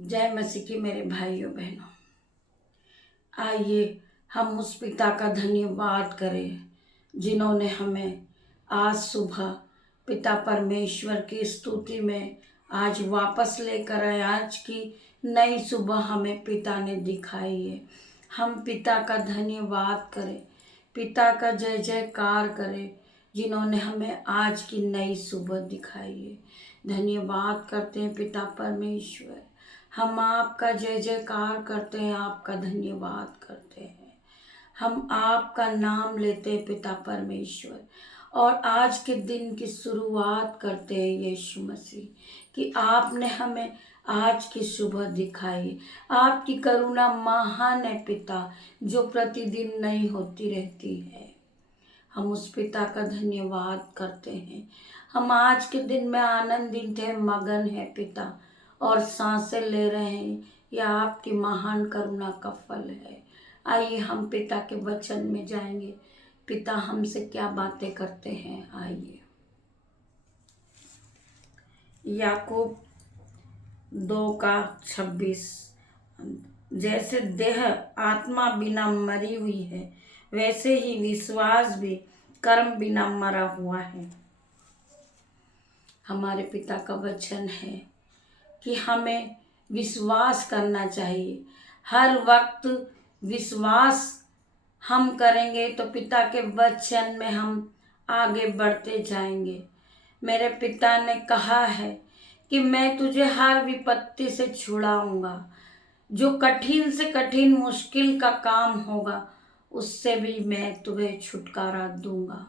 जय मसीह की मेरे भाइयों बहनों, आइए हम उस पिता का धन्यवाद करें जिन्होंने हमें आज सुबह पिता परमेश्वर की स्तुति में आज वापस लेकर आए। आज की नई सुबह हमें पिता ने दिखाई है। हम पिता का धन्यवाद करें, पिता का जय जयकार करें जिन्होंने हमें आज की नई सुबह दिखाई है। धन्यवाद करते हैं पिता परमेश्वर, हम आपका जय जयकार करते हैं, आपका धन्यवाद करते हैं। हम आपका नाम लेते हैं पिता परमेश्वर, और आज के दिन की शुरुआत करते हैं यीशु मसीह कि आपने हमें आज की सुबह दिखाई। आपकी करुणा महान है पिता, जो प्रतिदिन नई होती रहती है। हम उस पिता का धन्यवाद करते हैं। हम आज के दिन में आनंदित है, मगन है पिता, और सांसें ले रहे हैं। यह आपकी महान करुणा का फल है। आइए हम पिता के वचन में जाएंगे। पिता हमसे क्या बातें करते हैं, आइए। याकूब 2:26, जैसे देह आत्मा बिना मरी हुई है, वैसे ही विश्वास भी कर्म बिना मरा हुआ है। हमारे पिता का वचन है कि हमें विश्वास करना चाहिए। हर वक्त विश्वास हम करेंगे तो पिता के वचन में हम आगे बढ़ते जाएंगे। मेरे पिता ने कहा है कि मैं तुझे हर विपत्ति से छुड़ाऊंगा। जो कठिन से कठिन मुश्किल का काम होगा, उससे भी मैं तुम्हें छुटकारा दूंगा।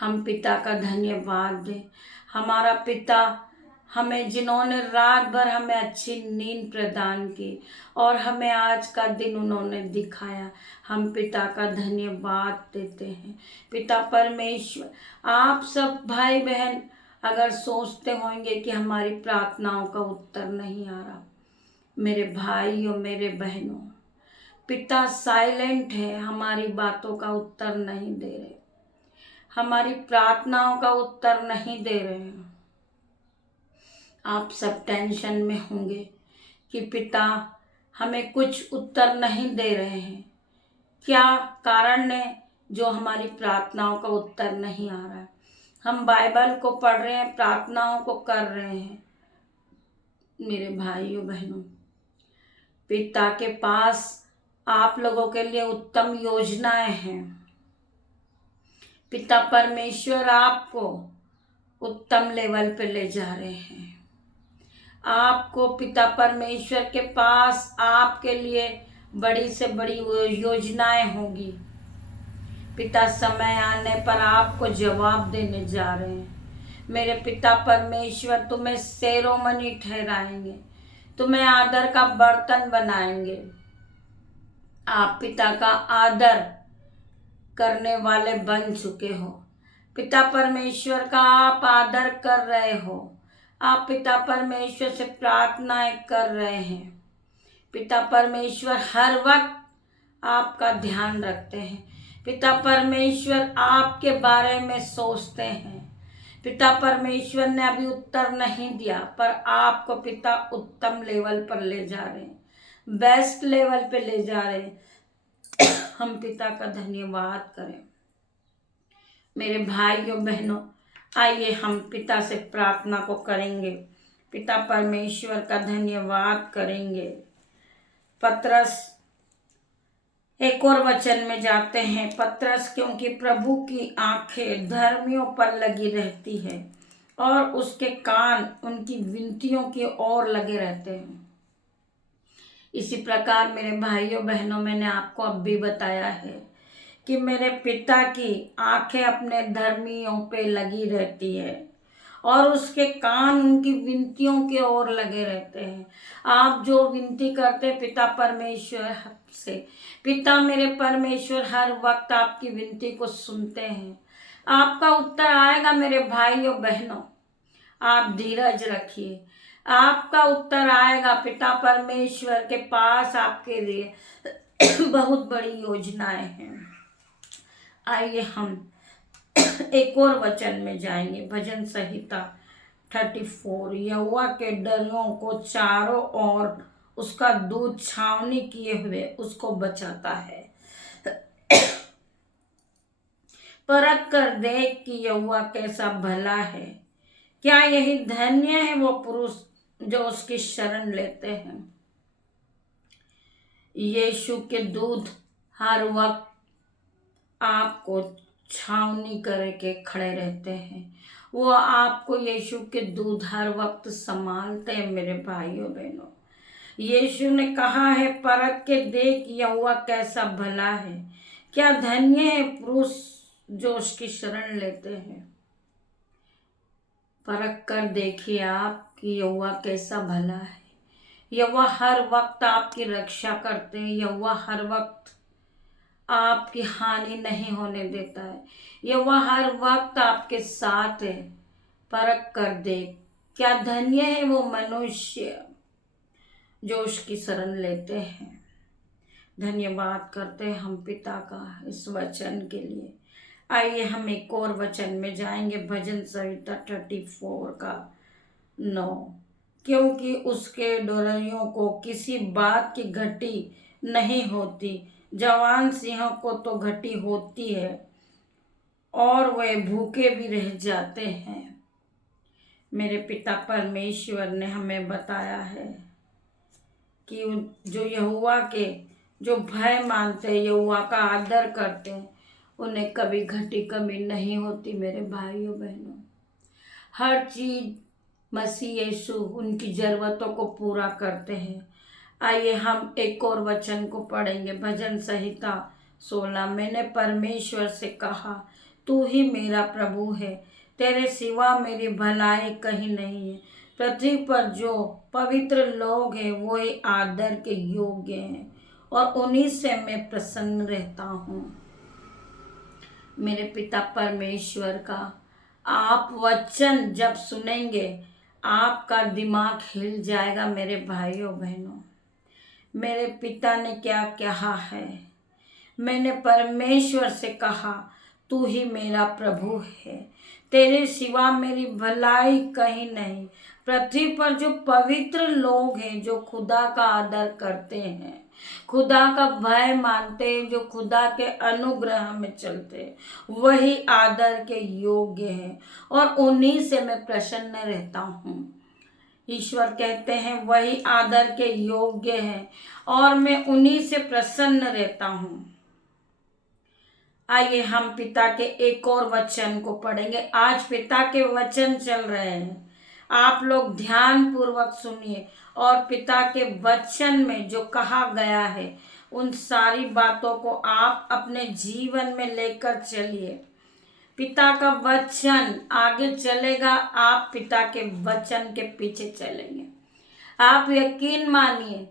हम पिता का धन्यवाद दें। हमारा पिता हमें, जिन्होंने रात भर हमें अच्छी नींद प्रदान की और हमें आज का दिन उन्होंने दिखाया, हम पिता का धन्यवाद देते हैं। पिता परमेश्वर, आप सब भाई बहन अगर सोचते होंगे कि हमारी प्रार्थनाओं का उत्तर नहीं आ रहा, मेरे भाइयों मेरे बहनों, पिता साइलेंट है, हमारी बातों का उत्तर नहीं दे रहे, हमारी प्रार्थनाओं का उत्तर नहीं दे रहे हैं। आप सब टेंशन में होंगे कि पिता हमें कुछ उत्तर नहीं दे रहे हैं। क्या कारण है जो हमारी प्रार्थनाओं का उत्तर नहीं आ रहा है? हम बाइबल को पढ़ रहे हैं, प्रार्थनाओं को कर रहे हैं। मेरे भाइयों बहनों, पिता के पास आप लोगों के लिए उत्तम योजनाएं हैं। पिता परमेश्वर आपको उत्तम लेवल पे ले जा रहे हैं। आपको पिता परमेश्वर के पास आपके लिए बड़ी से बड़ी योजनाएं होंगी। पिता समय आने पर आपको जवाब देने जा रहे हैं। मेरे पिता परमेश्वर तुम्हें शिरोमणि ठहराएंगे, तुम्हें आदर का बर्तन बनाएंगे। आप पिता का आदर करने वाले बन चुके हो। पिता परमेश्वर का आप आदर कर रहे हो। आप पिता परमेश्वर से प्रार्थनाएं कर रहे हैं। पिता परमेश्वर हर वक्त आपका ध्यान रखते हैं। पिता परमेश्वर आपके बारे में सोचते हैं। पिता परमेश्वर ने अभी उत्तर नहीं दिया, पर आपको पिता उत्तम लेवल पर ले जा रहे हैं, बेस्ट लेवल पे ले जा रहे हैं। हम पिता का धन्यवाद करें। मेरे भाइयों बहनों, आइए हम पिता से प्रार्थना को करेंगे, पिता परमेश्वर का धन्यवाद करेंगे। पतरस एक और वचन में जाते हैं। पतरस, क्योंकि प्रभु की आंखें धर्मियों पर लगी रहती है और उसके कान उनकी विनतियों की ओर लगे रहते हैं। इसी प्रकार मेरे भाइयों बहनों, मैंने आपको अब भी बताया है कि मेरे पिता की आंखें अपने धर्मियों पे लगी रहती है और उसके कान उनकी विनतियों की ओर लगे रहते हैं। आप जो विनती करते पिता परमेश्वर से, पिता मेरे परमेश्वर हर वक्त आपकी विनती को सुनते हैं। आपका उत्तर आएगा मेरे भाइयों बहनों, आप धीरज रखिए, आपका उत्तर आएगा। पिता परमेश्वर के पास आपके लिए बहुत बड़ी योजनाएं हैं। आइए हम एक और वचन में जाएंगे। भजन संहिता 34। यहोवा के डरियों को चारों ओर उसका दूत छावनी किए हुए उसको बचाता है। परख कर देख कि यहोवा कैसा भला है। क्या यही धन्य है वो पुरुष जो उसकी शरण लेते हैं। यीशु के दूत हर वक्त आपको छावनी करके खड़े रहते हैं। वो आपको यीशु के दूत हर वक्त संभालते हैं मेरे भाइयों बहनों। यीशु ने कहा है, परख के देख यहोवा कैसा भला है। क्या धन्य है पुरुष जो उसकी शरण लेते हैं। परख कर देखिए आप कि यहोवा कैसा भला है। यहोवा हर वक्त आपकी रक्षा करते हैं। यहोवा हर वक्त आपकी हानि नहीं होने देता है। यहोवा हर वक्त आपके साथ है। परख कर देख, क्या धन्य है वो मनुष्य जो उसकी शरण लेते हैं। धन्यवाद करते हैं हम पिता का इस वचन के लिए। आइए हम एक और वचन में जाएंगे, भजन संहिता 34 का 9। क्योंकि उसके डोरियों को किसी बात की घटी नहीं होती। जवान सिंहों को तो घटी होती है और वे भूखे भी रह जाते हैं। मेरे पिता परमेश्वर ने हमें बताया है कि जो यहोवा के जो भय मानते हैं, यहोवा का आदर करते हैं, उन्हें कभी घटी कमी नहीं होती। मेरे भाइयों बहनों, हर चीज मसीह यीशु उनकी जरूरतों को पूरा करते हैं। आइए हम एक और वचन को पढ़ेंगे, भजन संहिता 16। मैंने परमेश्वर से कहा, तू ही मेरा प्रभु है, तेरे सिवा मेरी भलाई कहीं नहीं है। पृथ्वी पर जो पवित्र लोग हैं वो ही आदर के योग्य हैं और उन्हीं से मैं प्रसन्न रहता हूँ। मेरे पिता परमेश्वर का आप वचन जब सुनेंगे आपका दिमाग हिल जाएगा। मेरे भाइयों बहनों, मेरे पिता ने क्या कहा है। मैंने परमेश्वर से कहा, तू ही मेरा प्रभु है, तेरे सिवा मेरी भलाई कहीं नहीं। पृथ्वी पर जो पवित्र लोग हैं, जो खुदा का आदर करते हैं, खुदा का भय मानते हैं, जो खुदा के अनुग्रह में चलते हैं, वही आदर के योग्य हैं और उन्हीं से मैं प्रसन्न रहता हूँ। ईश्वर कहते हैं वही आदर के योग्य हैं और मैं उन्हीं से प्रसन्न रहता हूँ। आइए हम पिता के एक और वचन को पढ़ेंगे। आज पिता के वचन चल रहे हैं, आप लोग ध्यान पूर्वक सुनिए और पिता के वचन में जो कहा गया है उन सारी बातों को आप अपने जीवन में लेकर चलिए। पिता का वचन आगे चलेगा, आप पिता के वचन के पीछे चलेंगे। आप यकीन मानिए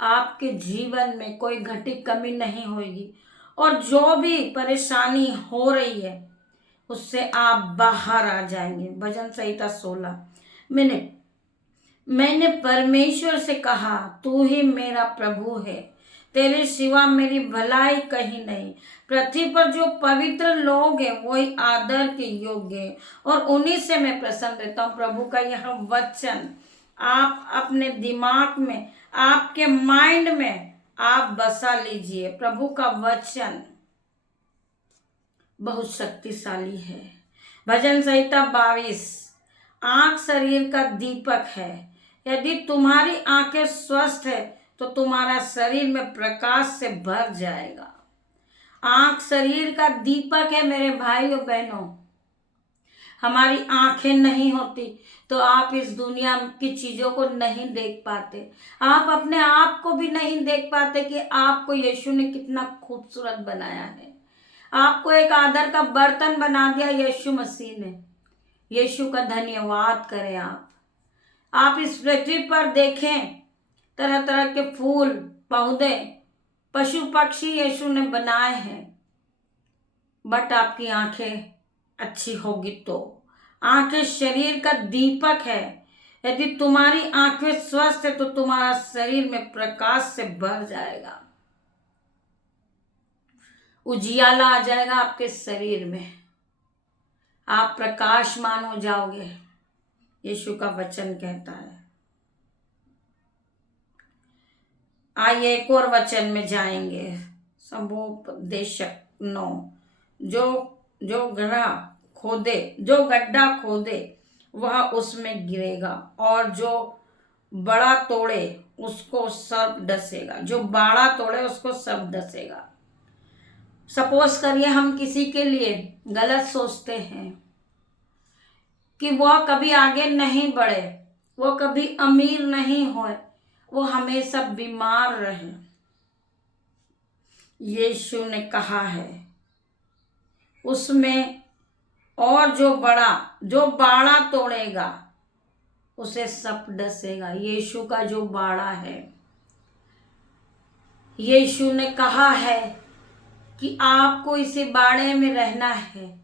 आपके जीवन में कोई घटी कमी नहीं होगी और जो भी परेशानी हो रही है उससे आप बाहर आ जाएंगे। भजन संहिता 16। मैंने परमेश्वर से कहा, तू ही मेरा प्रभु है, तेरे सिवा मेरी भलाई कहीं नहीं। पृथ्वी पर जो पवित्र लोग हैं वही आदर के योग्य हैं और उन्हीं से मैं प्रसन्न रहता हूँ। प्रभु का यह वचन आप अपने दिमाग में, आपके माइंड में आप बसा लीजिए। प्रभु का वचन बहुत शक्तिशाली है। भजन संहिता 22। आंख शरीर का दीपक है। यदि तुम्हारी आंखें स्वस्थ है तो तुम्हारा शरीर में प्रकाश से भर जाएगा। आंख शरीर का दीपक है। मेरे भाइयों बहनों, हमारी आंखें नहीं होती तो आप इस दुनिया की चीजों को नहीं देख पाते। आप अपने आप को भी नहीं देख पाते कि आपको यीशु ने कितना खूबसूरत बनाया है। आपको एक आदर का बर्तन बना दिया यीशु मसीह ने। यीशु का धन्यवाद करें। आप इस पृथ्वी पर देखें, तरह तरह के फूल, पौधे, पशु पक्षी यीशु ने बनाए हैं, बट आपकी आंखें अच्छी होगी तो। आंखें शरीर का दीपक है। यदि तुम्हारी आंखें स्वस्थ है तो तुम्हारा शरीर में प्रकाश से भर जाएगा, उजियाला आ जाएगा आपके शरीर में, आप प्रकाशमान हो जाओगे। यीशु का वचन कहता है। आइए एक और वचन में जाएंगे। समुपदेशक 9, जो जो गड्ढा खोदे वह उसमें गिरेगा, और जो बड़ा तोड़े उसको सर्प डसेगा। जो बाड़ा तोड़े उसको सर्प डसेगा। सपोज करिए हम किसी के लिए गलत सोचते हैं कि वह कभी आगे नहीं बढ़े, वो कभी अमीर नहीं होए, वो हमेशा बीमार रहे। यीशु ने कहा है उसमें, और जो बाड़ा तोड़ेगा उसे सर्प डसेगा। यीशु का जो बाड़ा है, यीशु ने कहा है कि आपको इसी बाड़े में रहना है,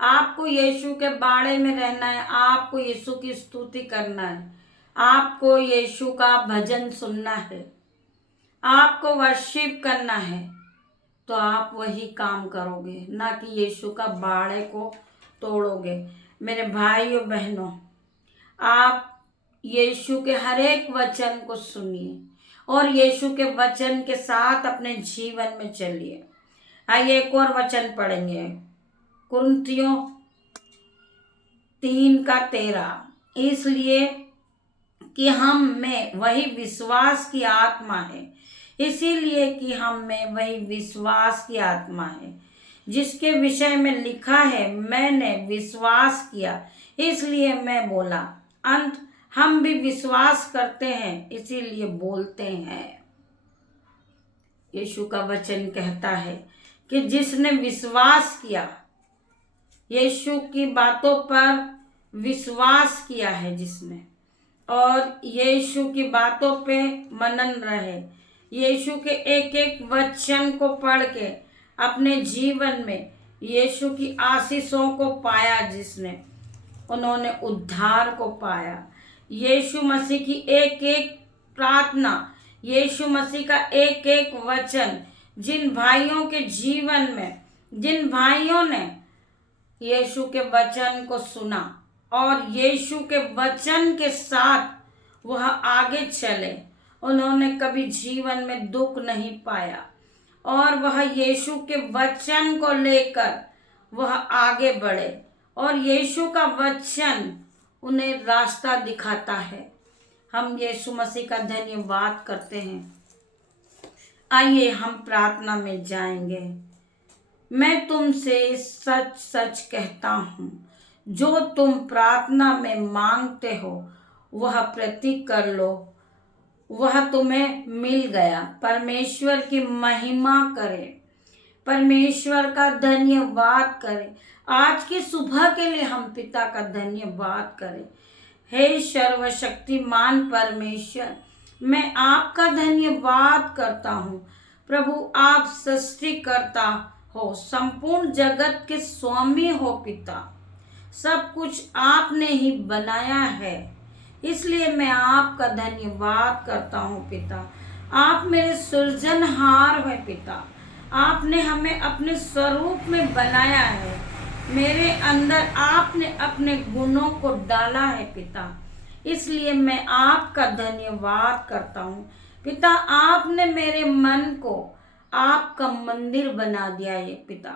आपको यीशु के बाड़े में रहना है, आपको यीशु की स्तुति करना है, आपको यीशु का भजन सुनना है, आपको वर्शिप करना है, तो आप वही काम करोगे, ना कि यीशु का बाड़े को तोड़ोगे। मेरे भाइयों बहनों, आप यीशु के हर एक वचन को सुनिए और यीशु के वचन के साथ अपने जीवन में चलिए। आइए एक और वचन पढ़ेंगे, कुरिन्थियों 3:13। इसलिए कि हम में वही विश्वास की आत्मा है, इसीलिए कि हम में वही विश्वास की आत्मा है, जिसके विषय में लिखा है, मैंने विश्वास किया इसलिए मैं बोला। अंत हम भी विश्वास करते हैं इसीलिए बोलते हैं। यीशु का वचन कहता है कि जिसने विश्वास किया, यीशु की बातों पर विश्वास किया है जिसने, और यीशु की बातों पे मनन रहे, यीशु के एक एक वचन को पढ़ के अपने जीवन में यीशु की आशीषों को पाया, जिसने उन्होंने उद्धार को पाया। यीशु मसीह की एक एक प्रार्थना, यीशु मसीह का एक एक वचन, जिन भाइयों के जीवन में, जिन भाइयों ने यीशु के वचन को सुना और यीशु के वचन के साथ वह आगे चले, उन्होंने कभी जीवन में दुख नहीं पाया, और वह यीशु के वचन को लेकर वह आगे बढ़े, और यीशु का वचन उन्हें रास्ता दिखाता है। हम यीशु मसीह का धन्यवाद करते हैं। आइए हम प्रार्थना में जाएंगे। मैं तुमसे सच सच कहता हूँ, जो तुम प्रार्थना में मांगते हो वह प्रतीक कर लो, वह तुम्हें मिल गया। परमेश्वर की महिमा करे, परमेश्वर का धन्यवाद करें। आज की सुबह के लिए हम पिता का धन्यवाद करें। हे सर्वशक्तिमान परमेश्वर, मैं आपका धन्यवाद करता हूँ। प्रभु, आप सृष्टिकर्ता हो, संपूर्ण जगत के स्वामी हो पिता। सब कुछ आपने ही बनाया है, इसलिए मैं आपका धन्यवाद करता हूँ पिता। आप मेरे सृजनहार हैं पिता। आपने हमें अपने स्वरूप में बनाया है, मेरे अंदर आपने अपने गुणों को डाला है पिता, इसलिए मैं आपका धन्यवाद करता हूँ पिता। आपने मेरे मन को आपका मंदिर बना दिया है पिता,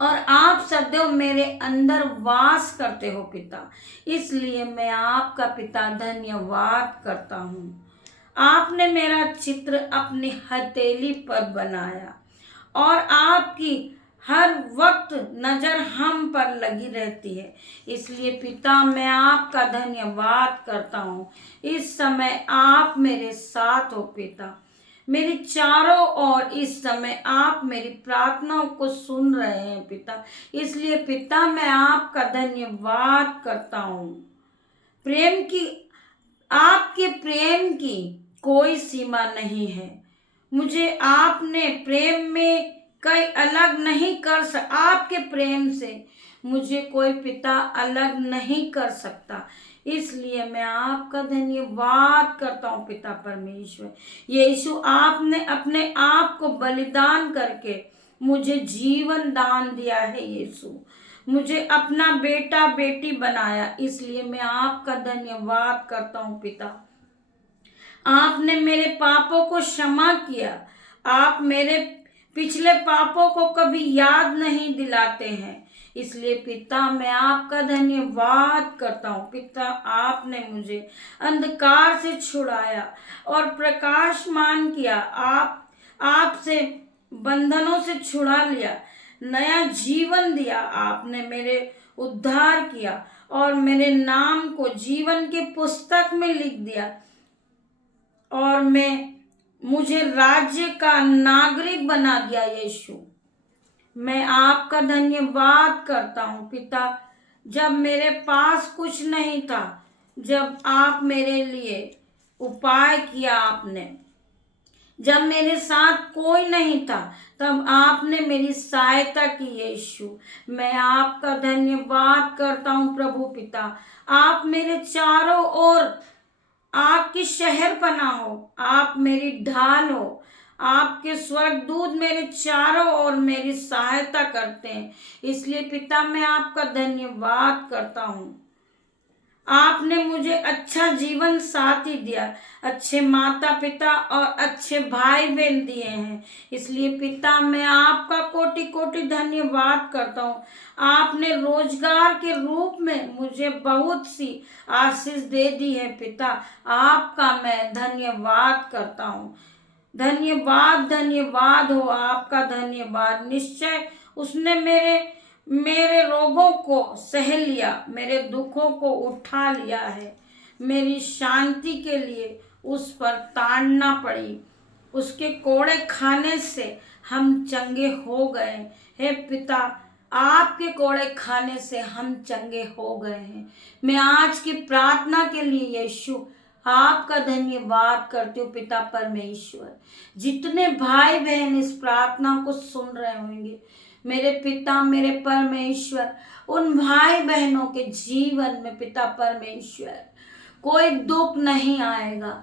और आप सदैव मेरे अंदर वास करते हो पिता, इसलिए मैं आपका पिता धन्यवाद करता हूँ। आपने मेरा चित्र अपनी हथेली पर बनाया, और आपकी हर वक्त नजर हम पर लगी रहती है, इसलिए पिता मैं आपका धन्यवाद करता हूँ। इस समय आप मेरे साथ हो पिता, मेरी चारों ओर इस समय आप मेरी प्रार्थनाओं को सुन रहे हैं पिता, इसलिए पिता मैं आपका धन्यवाद करता हूँ। प्रेम की, आपके प्रेम की कोई सीमा नहीं है। मुझे आपने प्रेम में कई अलग नहीं कर सकता, आपके प्रेम से मुझे कोई पिता अलग नहीं कर सकता, इसलिए मैं आपका धन्यवाद करता हूँ पिता परमेश्वर। यीशु, आपने अपने आप को बलिदान करके मुझे जीवन दान दिया है। यीशु, मुझे अपना बेटा बेटी बनाया, इसलिए मैं आपका धन्यवाद करता हूँ पिता। आपने मेरे पापों को क्षमा किया। आप मेरे पिछले पापों को कभी याद नहीं दिलाते हैं, इसलिए पिता मैं आपका धन्यवाद करता हूँ। पिता, आपने मुझे अंधकार से छुड़ाया और प्रकाशमान किया। आपसे बंधनों से छुड़ा लिया, नया जीवन दिया। आपने मेरे उद्धार किया और मेरे नाम को जीवन की पुस्तक में लिख दिया और मुझे राज्य का नागरिक बना दिया। यीशु, मैं आपका धन्यवाद करता हूँ पिता। जब मेरे पास कुछ नहीं था, जब आप मेरे लिए उपाय किया आपने, जब मेरे साथ कोई नहीं था, तब आपने मेरी सहायता की। यीशु, मैं आपका धन्यवाद करता हूँ प्रभु पिता। आप मेरे चारों ओर आपकी शहर पना हो, आप मेरी ढाल हो। आपके स्वर्गदूत मेरे चारों ओर मेरी सहायता करते हैं, इसलिए पिता मैं आपका धन्यवाद करता हूँ। आपने मुझे अच्छा जीवन साथी दिया, अच्छे माता पिता और अच्छे भाई बहन दिए हैं, इसलिए पिता मैं आपका कोटि कोटि धन्यवाद करता हूँ। आपने रोजगार के रूप में मुझे बहुत सी आशीष दे दी है पिता, आपका मैं धन्यवाद करता हूँ। धन्यवाद धन्यवाद हो आपका, धन्यवाद। निश्चय उसने मेरे रोगों को सह लिया, मेरे दुखों को उठा लिया है। मेरी शांति के लिए उस पर ताड़ना पड़ी, उसके कोड़े खाने से हम चंगे हो गए। हे पिता, आपके कोड़े खाने से हम चंगे हो गए हैं। मैं आज की प्रार्थना के लिए यीशु आपका धन्यवाद करती हूँ पिता परमेश्वर। जितने भाई बहन इस प्रार्थना को सुन रहे होंगे, मेरे पिता मेरे परमेश्वर, उन भाई बहनों के जीवन में पिता परमेश्वर कोई दुख नहीं आएगा,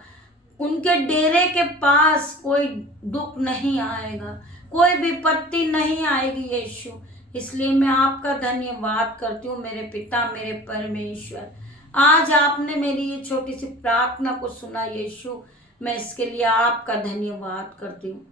उनके डेरे के पास कोई दुख नहीं आएगा, कोई विपत्ति नहीं आएगी यीशु। इसलिए मैं आपका धन्यवाद करती हूँ मेरे पिता मेरे परमेश्वर। आज आपने मेरी ये छोटी सी प्रार्थना को सुना यीशु, मैं इसके लिए आपका धन्यवाद करती हूँ।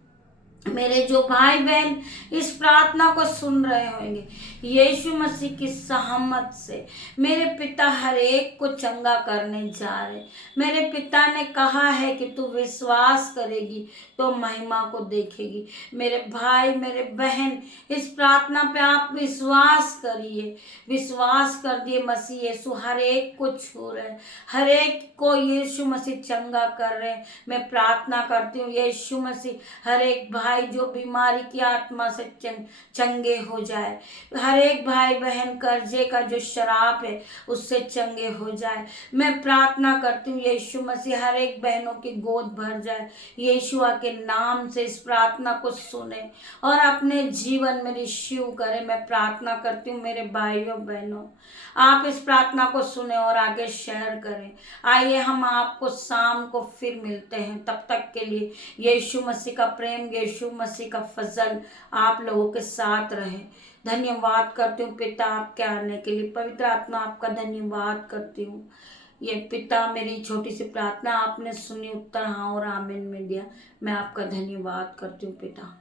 मेरे जो भाई बहन इस प्रार्थना को सुन रहे होंगे, यीशु मसीह की सहमत से मेरे पिता हर एक को चंगा करने जा रहे। मेरे पिता ने कहा है कि तू विश्वास करेगी तो महिमा को देखेगी। मेरे भाई मेरे बहन इस प्रार्थना पे आप विश्वास करिए, विश्वास कर दिए। मसीह यीशु हर एक को छू रहे, हर एक को यीशु मसीह चंगा कर रहे। मैं प्रार्थना करती हूँ यीशु मसीह हर एक भाई जो बीमारी की आत्मा से चंगे हो जाए, हर एक भाई बहन कर्जे का जो शराब है उससे चंगे हो जाए। मैं प्रार्थना करती हूँ यीशु मसीह हर एक बहनों की गोद भर जाए, यीशुआ के नाम से इस प्रार्थना को सुने और अपने जीवन में रिसीव करें। मैं प्रार्थना करती हूँ मेरे भाइयों बहनों, आप इस प्रार्थना को सुने और आगे शेयर करें। आइए हम आपको शाम को फिर मिलते हैं, तब तक के लिए यीशु मसीह का प्रेम, यीशु मसीह का फजल आप लोगों के साथ रहे। धन्यवाद करती हूँ पिता आपके आने के लिए। पवित्र आत्मा आपका धन्यवाद करती हूँ। ये पिता मेरी छोटी सी प्रार्थना आपने सुनी, उत्तर हाँ और आमीन में दिया। मैं आपका धन्यवाद करती हूँ पिता।